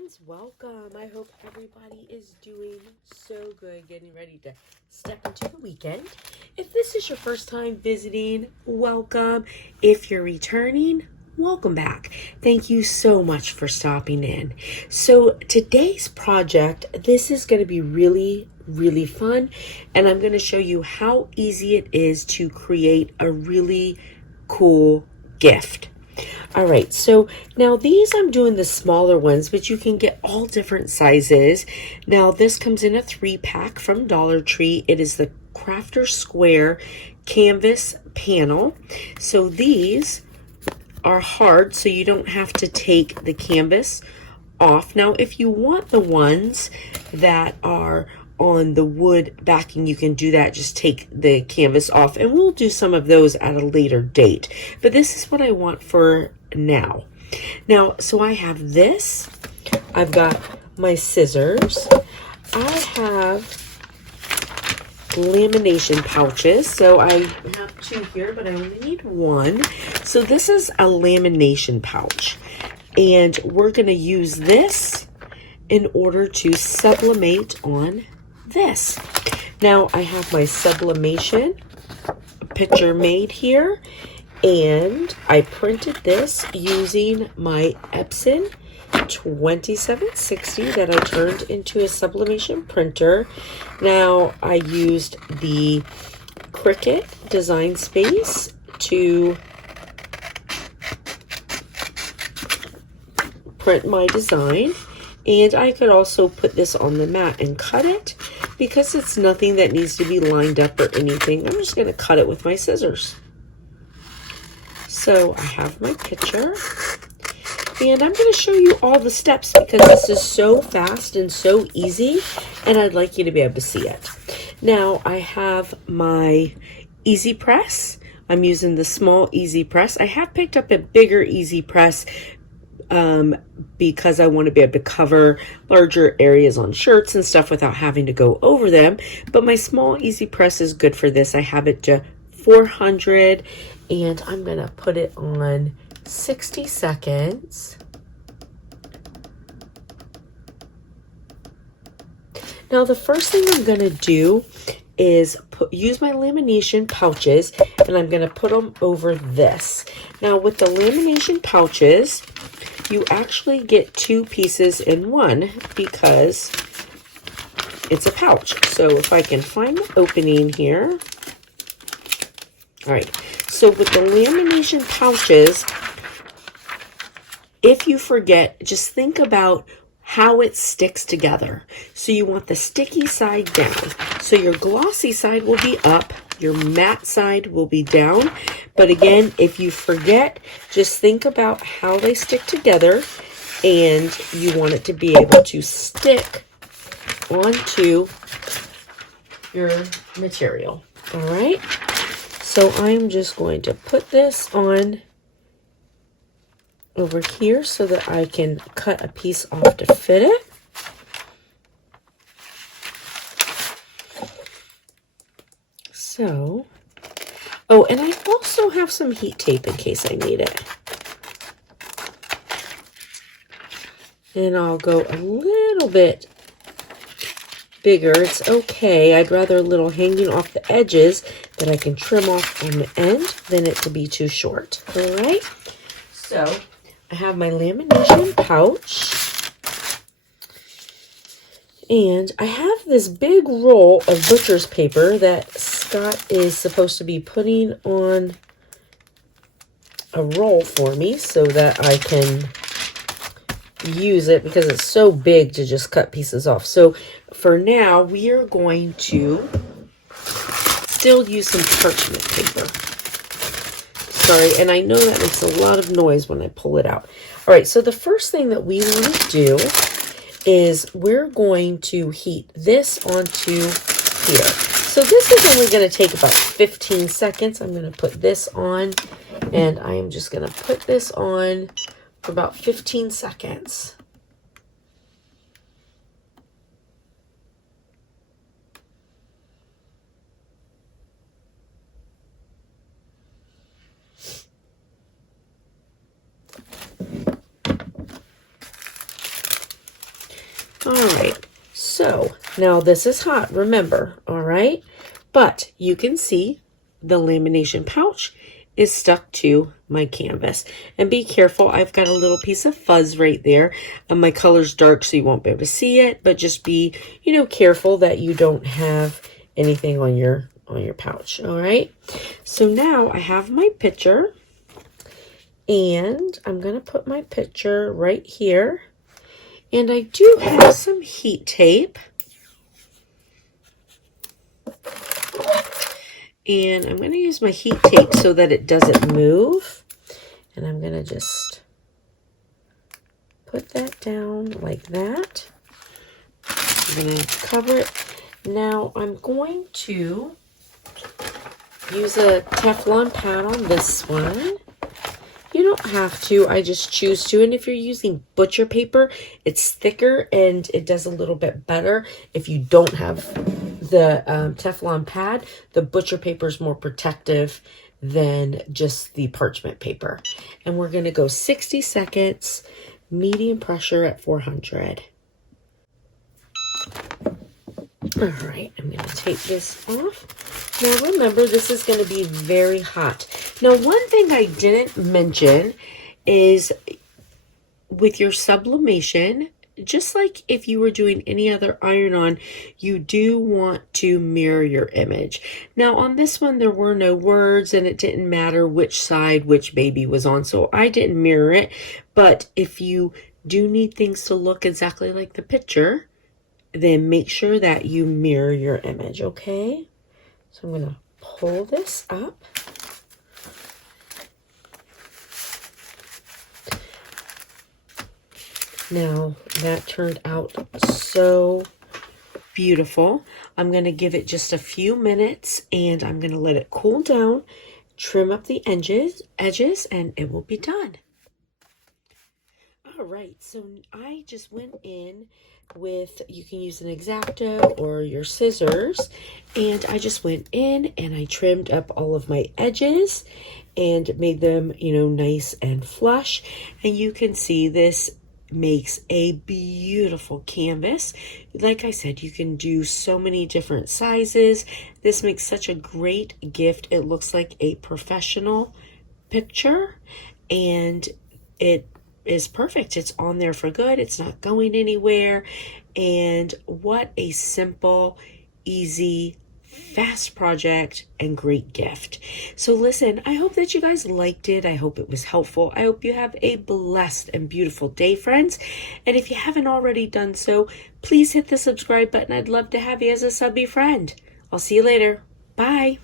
friends, welcome. I hope everybody is doing so good, getting ready to step into the weekend. If this is your first time visiting, welcome. If you're returning, welcome back. Thank you so much for stopping in. So today's project, this is going to be really fun, and I'm going to show you how easy it is to create a really cool gift. All right, so now these I'm doing the smaller ones, but you can get all different sizes. Now this comes in a 3-pack from Dollar Tree. It is the Crafter Square canvas panel. So these are hard, so you don't have to take the canvas off. Now if you want the ones that are on the wood backing, you can do that. Just take the canvas off, and we'll do some of those at a later date. But this is what I want for now. So I have this. I've got my scissors. I have lamination pouches. So I have 2 here, but I only need 1. So this is a lamination pouch, and we're going to use this in order to sublimate on this. Now I have my sublimation picture made here, and I printed this using my Epson 2760 that I turned into a sublimation printer. Now I used the Cricut Design Space to print my design, and I could also put this on the mat and cut it. Because it's nothing that needs to be lined up or anything, I'm just going to cut it with my scissors. So I have my picture, and I'm going to show you all the steps because this is so fast and so easy, and I'd like you to be able to see it. Now I have my Easy Press. I'm using the small Easy Press. I have picked up a bigger Easy Press because I want to be able to cover larger areas on shirts and stuff without having to go over them. But my small Easy Press is good for this. I have it to 400, and I'm going to put it on 60 seconds. Now the first thing I'm going to do is use my lamination pouches, and I'm going to put them over this. Now with the lamination pouches, you actually get 2 pieces in one because it's a pouch. So if I can find the opening here. All right, so with the lamination pouches, if you forget, just think about how it sticks together. So you want the sticky side down. So your glossy side will be up, your matte side will be down. But again, if you forget, just think about how they stick together, and you want it to be able to stick onto your material. All right, so I'm just going to put this on over here so that I can cut a piece off to fit it. So, oh, and I also have some heat tape in case I need it. And I'll go a little bit bigger. It's okay. I'd rather a little hanging off the edges that I can trim off on the end than it to be too short. All right. So I have my lamination pouch. And I have this big roll of butcher's paper that Scott is supposed to be putting on a roll for me so that I can use it because it's so big to just cut pieces off. So for now, we are going to still use some parchment paper. Sorry, and I know that makes a lot of noise when I pull it out. All right, so the first thing that we want to do is we're going to heat this onto here. So this is only going to take about 15 seconds. I'm going to put this on, and I am just going to put this on for about 15 seconds. All right, so now this is hot, remember, all right? But you can see the lamination pouch is stuck to my canvas. And be careful, I've got a little piece of fuzz right there. And my color's dark, so you won't be able to see it, but just be, careful that you don't have anything on your pouch, all right? So now I have my picture, and I'm gonna put my picture right here. And I do have some heat tape. And I'm going to use my heat tape so that it doesn't move. And I'm going to just put that down like that. I'm going to cover it. Now I'm going to use a Teflon pad on this one. You don't have to, I just choose to. And if you're using butcher paper, it's thicker and it does a little bit better. If you don't have the Teflon pad, the butcher paper is more protective than just the parchment paper. And we're going to go 60 seconds, medium pressure at 400. All right, I'm going to take this off. Now remember, this is going to be very hot. Now, one thing I didn't mention is with your sublimation, just like if you were doing any other iron-on, you do want to mirror your image. Now, on this one, there were no words, and it didn't matter which side which baby was on, so I didn't mirror it. But if you do need things to look exactly like the picture, then make sure that you mirror your image, okay? So I'm going to pull this up. Now, that turned out so beautiful. I'm going to give it just a few minutes, and I'm going to let it cool down, trim up the edges, and it will be done. All right, so I just went in with, you can use an X-Acto or your scissors, and I just went in and I trimmed up all of my edges and made them, nice and flush. And you can see this makes a beautiful canvas. Like I said, you can do so many different sizes. This makes such a great gift. It looks like a professional picture, and it is perfect. It's on there for good. It's not going anywhere. And what a simple, easy, fast project and great gift. So listen, I hope that you guys liked it. I hope it was helpful. I hope you have a blessed and beautiful day, friends. And if you haven't already done so, please hit the subscribe button. I'd love to have you as a subby friend. I'll see you later. Bye.